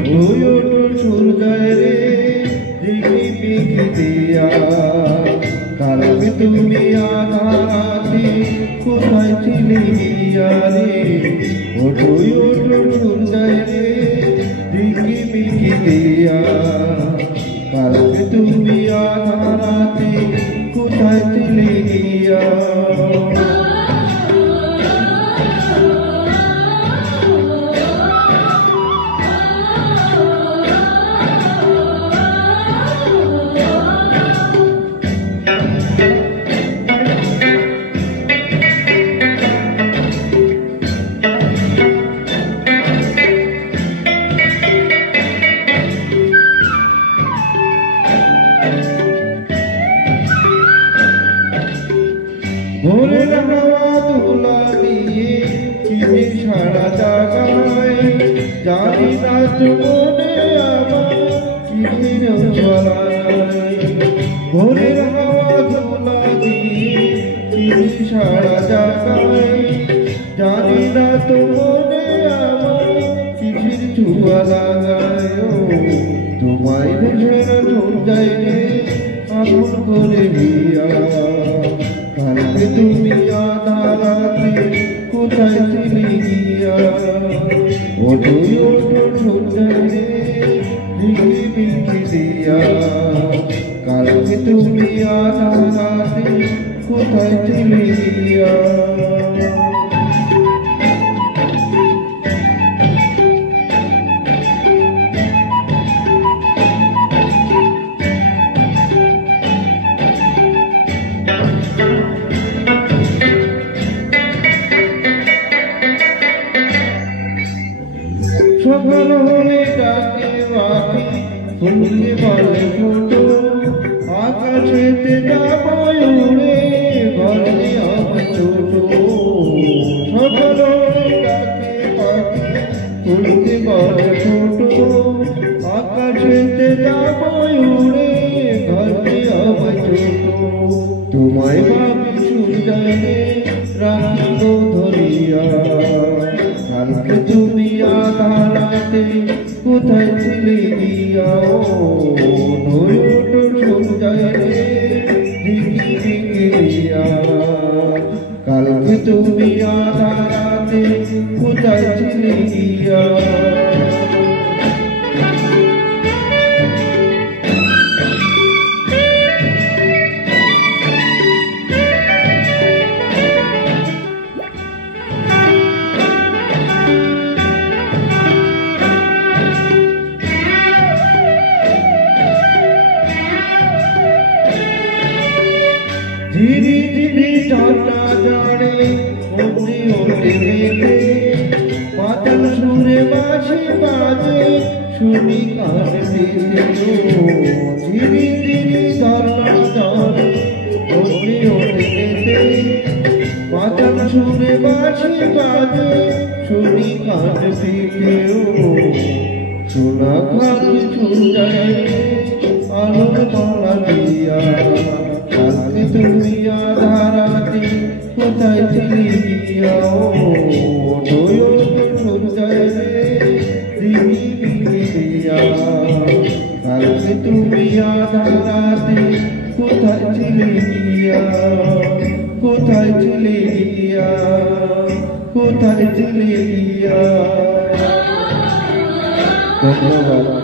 ওঠো ওঠো সূর্যায় রে দেখি দেখি দিয়া কালকে তুমি আধারাতে কোথায় ছিলে গিয়া রে ওঠো ওঠো সূর্যায় রে দেখি দেখি দিয়া কালকে তুমি আধারাতে কোথায় ছিলে গিয়া ভোরের হাওয়া দোলা দিয়ে চিঠি সারা জাগায় জানি না মনে আমার চিঠির জ্বালায় ভোরের হাওয়া দোলা দিয়ে চিঠি সারা জাগায় জানি না মনে আমার চিঠির ছোঁয়া লাগায় তোমায় ভেসে ঢোকায় আপন করে দিয়া কালকে তুমি আধারাতে কোথায় ছিলে গিয়া ওঠো ওঠো সূর্যায় রে দেখি দেখি দিয়া কালকে তুমি আধারাতে কোথায় ছিলে গিয়া সকাল হলে ডাকে বাকি ফুলকে বলে ফুটো আকাশেতে যাবো উড়ে ঘরে আমার ছোট সকাল হলে ডাকে বাকি ফুলকে বলে ফুটো আকাশেতে যাবো উড়ে ঘরে আমার ছোট তোমায় ভাবি সূর্যায় রাখিব ধরিয়া কালকে তুমি আধারাতে কোথায় ছিলে গিয়া ওঠো সূর্যায় রে দেখি দেখি দিয়া কালকে তুমি আধারাতে কোথায় ছিলে গিয়া ধীরে ধীরে ঝর্ণা ঝরে ওঠে ওঠে মেঘে মাতাল সুরে বাঁশি বাজে শুনি কান পেতে ধীরে ধীরে ঝর্ণা ঝরে ওঠে ওঠে মেঘে মাতাল সুরে বাঁশি বাজে শুনি কান পেতে সোনা খাল সূর্যায় আলোর মালা দিয়া কালকে তুমি আধারাতে কোথায় ছিলে গিয়া ওঠো ওঠো সূর্যায় রে দেখি দেখি দিয়া কালকে তুমি আধারাতে কোথায় ছিলে গিয়া কোথায় ছিলে গিয়া কোথায় ছিলে গিয়া ধন্যবাদ।